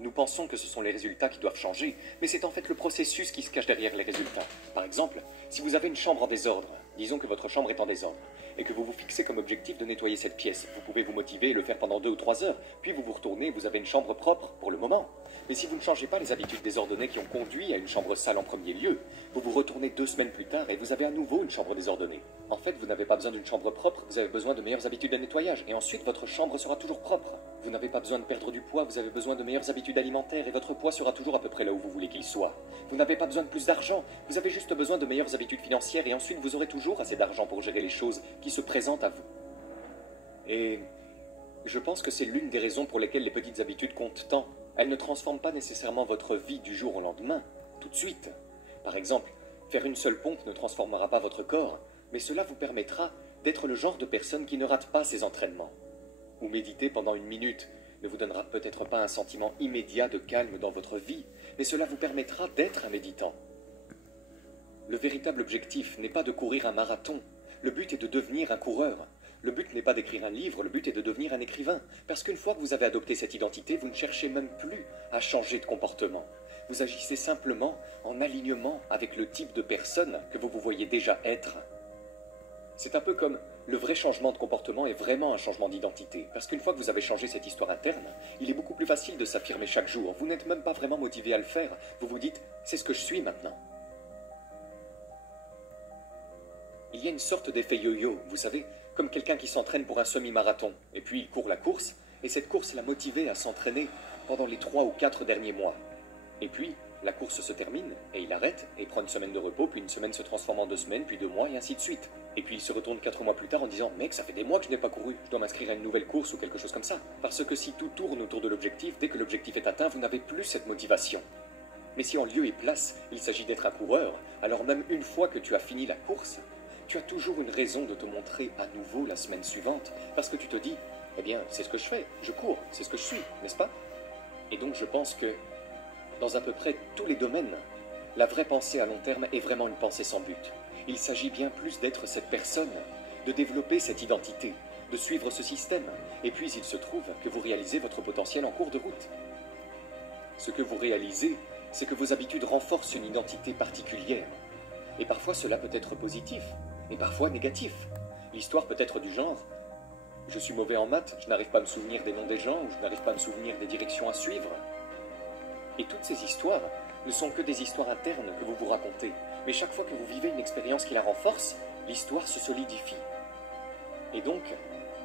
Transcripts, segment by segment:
Nous pensons que ce sont les résultats qui doivent changer, mais c'est en fait le processus qui se cache derrière les résultats. Par exemple, si vous avez une chambre en désordre, disons que votre chambre est en désordre, et que vous vous fixez comme objectif de nettoyer cette pièce, vous pouvez vous motiver et le faire pendant 2 ou 3 heures, puis vous vous retournez et vous avez une chambre propre pour le moment. Mais si vous ne changez pas les habitudes désordonnées qui ont conduit à une chambre sale en premier lieu, vous vous retournez 2 semaines plus tard et vous avez à nouveau une chambre désordonnée. En fait, vous n'avez pas besoin d'une chambre propre, vous avez besoin de meilleures habitudes de nettoyage, et ensuite votre chambre sera toujours propre. Vous n'avez pas besoin de perdre du poids, vous avez besoin de meilleures habitudes alimentaires, et votre poids sera toujours à peu près là où vous voulez qu'il soit. Vous n'avez pas besoin de plus d'argent, vous avez juste besoin de meilleures habitudes financières, et ensuite vous aurez toujours assez d'argent pour gérer les choses qui se présentent à vous. Et je pense que c'est l'une des raisons pour lesquelles les petites habitudes comptent tant. Elles ne transforment pas nécessairement votre vie du jour au lendemain, tout de suite. Par exemple, faire une seule pompe ne transformera pas votre corps, mais cela vous permettra d'être le genre de personne qui ne rate pas ses entraînements. Ou méditer pendant 1 minute ne vous donnera peut-être pas un sentiment immédiat de calme dans votre vie, mais cela vous permettra d'être un méditant. Le véritable objectif n'est pas de courir un marathon, le but est de devenir un coureur. Le but n'est pas d'écrire un livre, le but est de devenir un écrivain. Parce qu'une fois que vous avez adopté cette identité, vous ne cherchez même plus à changer de comportement. Vous agissez simplement en alignement avec le type de personne que vous voyez déjà être. C'est un peu comme le vrai changement de comportement est vraiment un changement d'identité. Parce qu'une fois que vous avez changé cette histoire interne, il est beaucoup plus facile de s'affirmer chaque jour. Vous n'êtes même pas vraiment motivé à le faire. Vous vous dites, c'est ce que je suis maintenant. Il y a une sorte d'effet yo-yo, vous savez, comme quelqu'un qui s'entraîne pour un semi-marathon, et puis il court la course, et cette course l'a motivé à s'entraîner pendant les 3 ou 4 derniers mois. Et puis, la course se termine, et il arrête, et prend une semaine de repos, puis une semaine se transforme en 2 semaines, puis 2 mois, et ainsi de suite. Et puis il se retourne 4 mois plus tard en disant « Mec, ça fait des mois que je n'ai pas couru, je dois m'inscrire à une nouvelle course ou quelque chose comme ça. » Parce que si tout tourne autour de l'objectif, dès que l'objectif est atteint, vous n'avez plus cette motivation. Mais si en lieu et place, il s'agit d'être un coureur, alors même une fois que tu as fini la course, tu as toujours une raison de te montrer à nouveau la semaine suivante, parce que tu te dis, eh bien, c'est ce que je fais, je cours, c'est ce que je suis, n'est-ce pas? Et donc je pense que, dans à peu près tous les domaines, la vraie pensée à long terme est vraiment une pensée sans but. Il s'agit bien plus d'être cette personne, de développer cette identité, de suivre ce système, et puis il se trouve que vous réalisez votre potentiel en cours de route. Ce que vous réalisez, c'est que vos habitudes renforcent une identité particulière. Et parfois cela peut être positif, et parfois négatif. L'histoire peut être du genre « Je suis mauvais en maths, je n'arrive pas à me souvenir des noms des gens, ou je n'arrive pas à me souvenir des directions à suivre. » Et toutes ces histoires ne sont que des histoires internes que vous vous racontez. Mais chaque fois que vous vivez une expérience qui la renforce, l'histoire se solidifie. Et donc,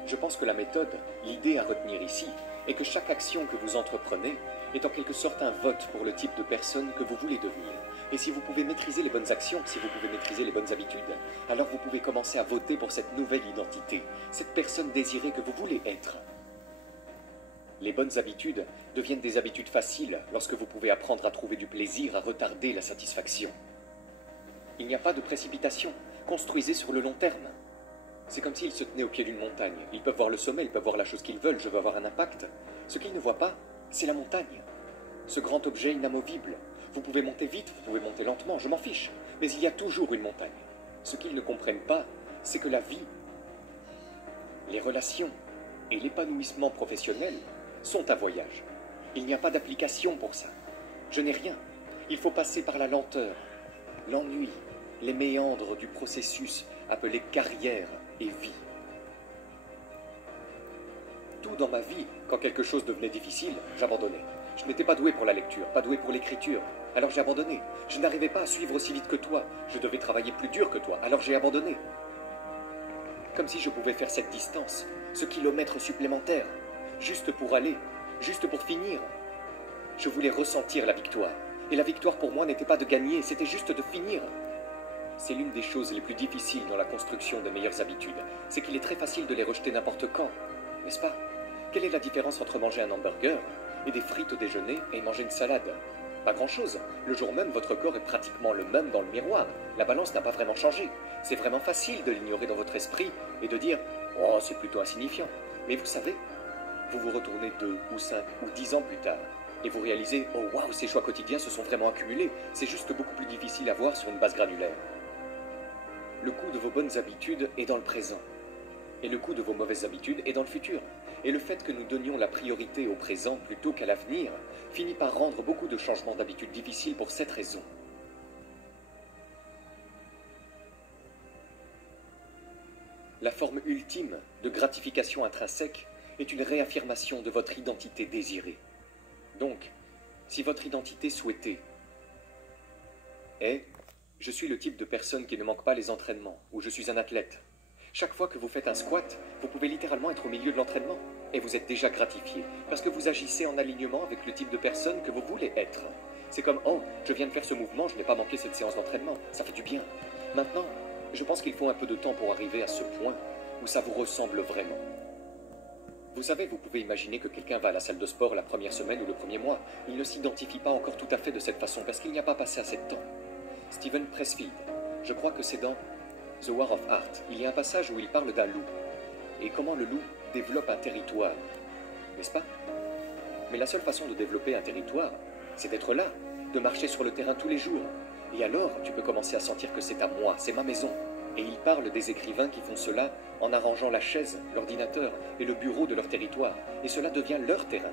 je pense que la méthode, l'idée à retenir ici, est que chaque action que vous entreprenez est en quelque sorte un vote pour le type de personne que vous voulez devenir. Et si vous pouvez maîtriser les bonnes actions, si vous pouvez maîtriser les bonnes habitudes, alors vous pouvez commencer à voter pour cette nouvelle identité, cette personne désirée que vous voulez être. Les bonnes habitudes deviennent des habitudes faciles lorsque vous pouvez apprendre à trouver du plaisir, à retarder la satisfaction. Il n'y a pas de précipitation, construisez sur le long terme. C'est comme s'ils se tenaient au pied d'une montagne. Ils peuvent voir le sommet, ils peuvent voir la chose qu'ils veulent, je veux avoir un impact. Ce qu'ils ne voient pas, c'est la montagne. Ce grand objet inamovible. Vous pouvez monter vite, vous pouvez monter lentement, je m'en fiche. Mais il y a toujours une montagne. Ce qu'ils ne comprennent pas, c'est que la vie, les relations et l'épanouissement professionnel sont un voyage. Il n'y a pas d'application pour ça. Je n'ai rien. Il faut passer par la lenteur, l'ennui, les méandres du processus appelé carrière et vie. Tout dans ma vie, quand quelque chose devenait difficile, j'abandonnais. Je n'étais pas doué pour la lecture, pas doué pour l'écriture. Alors j'ai abandonné. Je n'arrivais pas à suivre aussi vite que toi. Je devais travailler plus dur que toi. Alors j'ai abandonné. Comme si je pouvais faire cette distance, ce kilomètre supplémentaire, juste pour aller, juste pour finir. Je voulais ressentir la victoire. Et la victoire pour moi n'était pas de gagner, c'était juste de finir. C'est l'une des choses les plus difficiles dans la construction des meilleures habitudes. C'est qu'il est très facile de les rejeter n'importe quand, n'est-ce pas? Quelle est la différence entre manger un hamburger et des frites au déjeuner et manger une salade? Pas grand-chose. Le jour même, votre corps est pratiquement le même dans le miroir. La balance n'a pas vraiment changé. C'est vraiment facile de l'ignorer dans votre esprit et de dire « Oh, c'est plutôt insignifiant ». Mais vous savez, vous vous retournez 2 ou 5 ou 10 ans plus tard et vous réalisez « Oh, waouh, ces choix quotidiens se sont vraiment accumulés. C'est juste beaucoup plus difficile à voir sur une base granulaire ». Le coût de vos bonnes habitudes est dans le présent. Et le coût de vos mauvaises habitudes est dans le futur. Et le fait que nous donnions la priorité au présent plutôt qu'à l'avenir finit par rendre beaucoup de changements d'habitudes difficiles pour cette raison. La forme ultime de gratification intrinsèque est une réaffirmation de votre identité désirée. Donc, si votre identité souhaitée est « Je suis le type de personne qui ne manque pas les entraînements » ou « Je suis un athlète », chaque fois que vous faites un squat, vous pouvez littéralement être au milieu de l'entraînement et vous êtes déjà gratifié parce que vous agissez en alignement avec le type de personne que vous voulez être. C'est comme « Oh, je viens de faire ce mouvement, je n'ai pas manqué cette séance d'entraînement, ça fait du bien ». Maintenant, je pense qu'il faut un peu de temps pour arriver à ce point où ça vous ressemble vraiment. Vous savez, vous pouvez imaginer que quelqu'un va à la salle de sport la première semaine ou le premier mois. Il ne s'identifie pas encore tout à fait de cette façon parce qu'il n'y a pas passé assez de temps. Steven Pressfield, je crois que c'est dans The War of Art, il y a un passage où il parle d'un loup et comment le loup développe un territoire, n'est-ce pas? Mais la seule façon de développer un territoire, c'est d'être là, de marcher sur le terrain tous les jours. Et alors, tu peux commencer à sentir que c'est à moi, c'est ma maison. Et il parle des écrivains qui font cela en arrangeant la chaise, l'ordinateur et le bureau de leur territoire. Et cela devient leur terrain.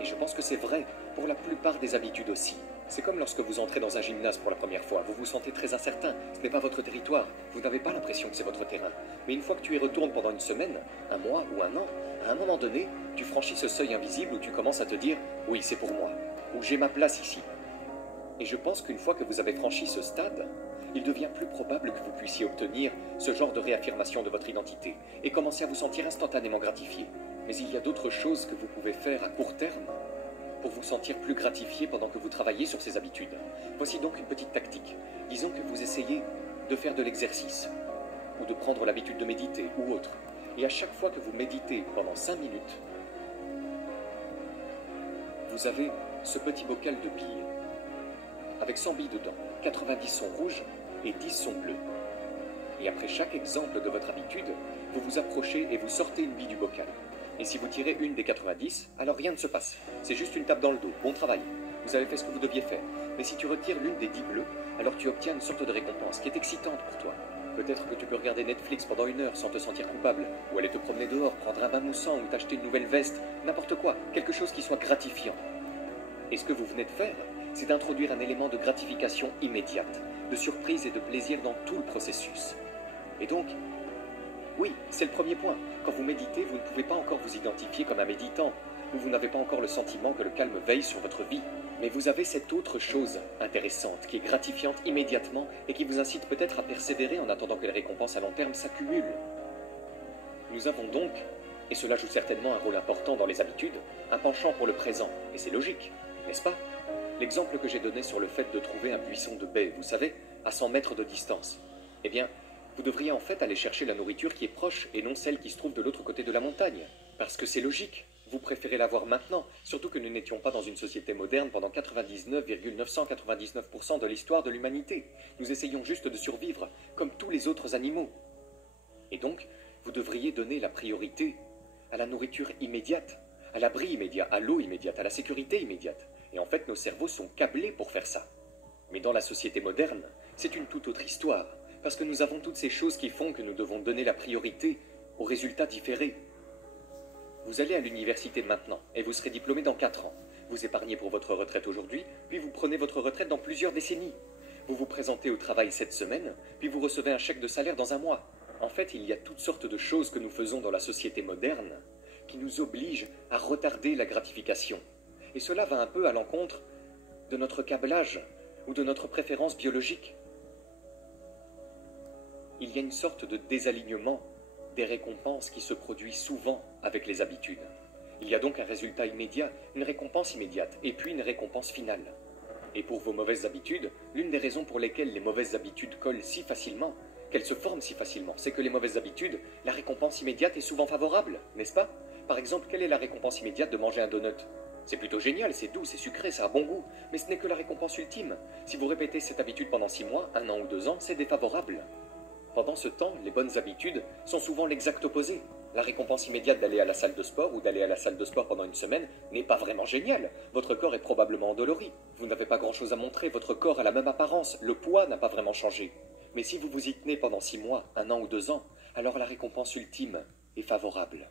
Et je pense que c'est vrai pour la plupart des habitudes aussi. C'est comme lorsque vous entrez dans un gymnase pour la première fois. Vous vous sentez très incertain. Ce n'est pas votre territoire. Vous n'avez pas l'impression que c'est votre terrain. Mais une fois que tu y retournes pendant une semaine, un mois ou un an, à un moment donné, tu franchis ce seuil invisible où tu commences à te dire « Oui, c'est pour moi » ou « J'ai ma place ici ». Et je pense qu'une fois que vous avez franchi ce stade, il devient plus probable que vous puissiez obtenir ce genre de réaffirmation de votre identité et commencer à vous sentir instantanément gratifié. Mais il y a d'autres choses que vous pouvez faire à court terme pour vous sentir plus gratifié pendant que vous travaillez sur ces habitudes. Voici donc une petite tactique. Disons que vous essayez de faire de l'exercice ou de prendre l'habitude de méditer ou autre. Et à chaque fois que vous méditez pendant 5 minutes, vous avez ce petit bocal de billes avec 100 billes dedans. 90 sont rouges et 10 sont bleus. Et après chaque exemple de votre habitude, vous vous approchez et vous sortez une bille du bocal. Et si vous tirez une des 90, alors rien ne se passe. C'est juste une tape dans le dos. Bon travail. Vous avez fait ce que vous deviez faire. Mais si tu retires l'une des 10 bleus, alors tu obtiens une sorte de récompense qui est excitante pour toi. Peut-être que tu peux regarder Netflix pendant 1 heure sans te sentir coupable, ou aller te promener dehors, prendre un bain moussant ou t'acheter une nouvelle veste, n'importe quoi, quelque chose qui soit gratifiant. Et ce que vous venez de faire, c'est d'introduire un élément de gratification immédiate, de surprise et de plaisir dans tout le processus. Et donc, oui, c'est le premier point. Quand vous méditez, vous ne pouvez pas encore vous identifier comme un méditant, ou vous n'avez pas encore le sentiment que le calme veille sur votre vie. Mais vous avez cette autre chose intéressante, qui est gratifiante immédiatement et qui vous incite peut-être à persévérer en attendant que les récompenses à long terme s'accumulent. Nous avons donc, et cela joue certainement un rôle important dans les habitudes, un penchant pour le présent, et c'est logique, n'est-ce pas? L'exemple que j'ai donné sur le fait de trouver un buisson de baies, vous savez, à 100 mètres de distance. Eh bien, vous devriez en fait aller chercher la nourriture qui est proche et non celle qui se trouve de l'autre côté de la montagne. Parce que c'est logique, vous préférez la voir maintenant, surtout que nous n'étions pas dans une société moderne pendant 99,999% de l'histoire de l'humanité. Nous essayons juste de survivre, comme tous les autres animaux. Et donc, vous devriez donner la priorité à la nourriture immédiate, à l'abri immédiat, à l'eau immédiate, à la sécurité immédiate. Et en fait, nos cerveaux sont câblés pour faire ça. Mais dans la société moderne, c'est une toute autre histoire, parce que nous avons toutes ces choses qui font que nous devons donner la priorité aux résultats différés. Vous allez à l'université maintenant, et vous serez diplômé dans 4 ans. Vous épargnez pour votre retraite aujourd'hui, puis vous prenez votre retraite dans plusieurs décennies. Vous vous présentez au travail cette semaine, puis vous recevez un chèque de salaire dans 1 mois. En fait, il y a toutes sortes de choses que nous faisons dans la société moderne qui nous obligent à retarder la gratification. Et cela va un peu à l'encontre de notre câblage ou de notre préférence biologique. Il y a une sorte de désalignement des récompenses qui se produit souvent avec les habitudes. Il y a donc un résultat immédiat, une récompense immédiate, et puis une récompense finale. Et pour vos mauvaises habitudes, l'une des raisons pour lesquelles les mauvaises habitudes collent si facilement, qu'elles se forment si facilement, c'est que les mauvaises habitudes, la récompense immédiate est souvent favorable, n'est-ce pas? Par exemple, quelle est la récompense immédiate de manger un donut? C'est plutôt génial, c'est doux, c'est sucré, ça a bon goût, mais ce n'est que la récompense ultime. Si vous répétez cette habitude pendant 6 mois, 1 an ou 2 ans, c'est défavorable. Pendant ce temps, les bonnes habitudes sont souvent l'exact opposé. La récompense immédiate d'aller à la salle de sport ou d'aller à la salle de sport pendant 1 semaine n'est pas vraiment géniale. Votre corps est probablement endolori. Vous n'avez pas grand-chose à montrer, votre corps a la même apparence, le poids n'a pas vraiment changé. Mais si vous vous y tenez pendant 6 mois, 1 an ou 2 ans, alors la récompense ultime est favorable.